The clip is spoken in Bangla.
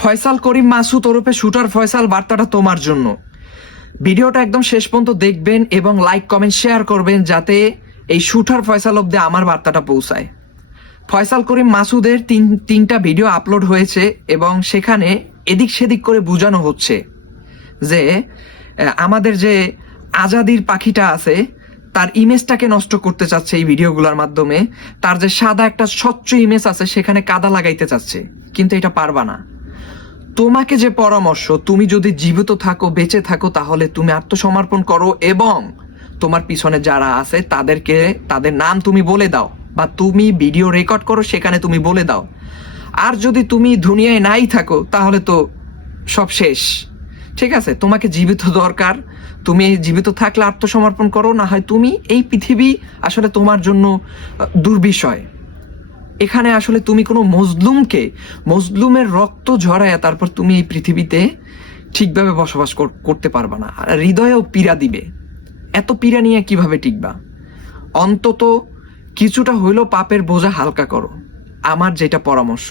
ফয়সাল করিম মাসুদ ওরফে শুটার ফয়সাল, বার্তাটা তোমার জন্য। ভিডিওটা একদম শেষ পর্যন্ত দেখবেন এবং লাইক কমেন্ট শেয়ার করবেন যাতে এই শুটার ফয়সাল অব্দি আমার বার্তাটা পৌঁছায়। ফয়সাল করিম মাসুদের তিনটা ভিডিও আপলোড হয়েছে এবং সেখানে এদিক সেদিক করে বোঝানো হচ্ছে যে আমাদের যে আজাদির পাখিটা আছে তার ইমেজটাকে নষ্ট করতে চাচ্ছে এই ভিডিওগুলোর মাধ্যমে। তার যে সাদা একটা স্বচ্ছ ইমেজ আছে সেখানে কাদা লাগাইতে চাচ্ছে, কিন্তু এটা পারবা না। তোমাকে যে পরামর্শ, তুমি যদি জীবিত থাকো, বেঁচে থাকো, তাহলে তুমি আত্মসমর্পণ করো এবং তোমার পিছনে যারা আছে তাদেরকে তাদের নাম তুমি বলে দাও, বা তুমি ভিডিও রেকর্ড করো সেখানে তুমি বলে দাও। আর যদি তুমি দুনিয়ায় নাই থাকো তাহলে তো সব শেষ। ঠিক আছে, তোমাকে জীবিত দরকার। তুমি জীবিত থাকলে আত্মসমর্পণ করো, না হয় তুমি এই পৃথিবী আসলে তোমার জন্য দুর্বিষয়। এখানে আসলে তুমি কোনো মজলুমের রক্ত ঝরায়া তারপর তুমি এই পৃথিবীতে ঠিকভাবে বসবাস করতে পারবা না, আর হৃদয়েও পীড়া দিবে। এত পীড়া নিয়ে কিভাবে টিকবা? অন্তত কিছুটা হইলেও পাপের বোঝা হালকা করো, আমার যেটা পরামর্শ।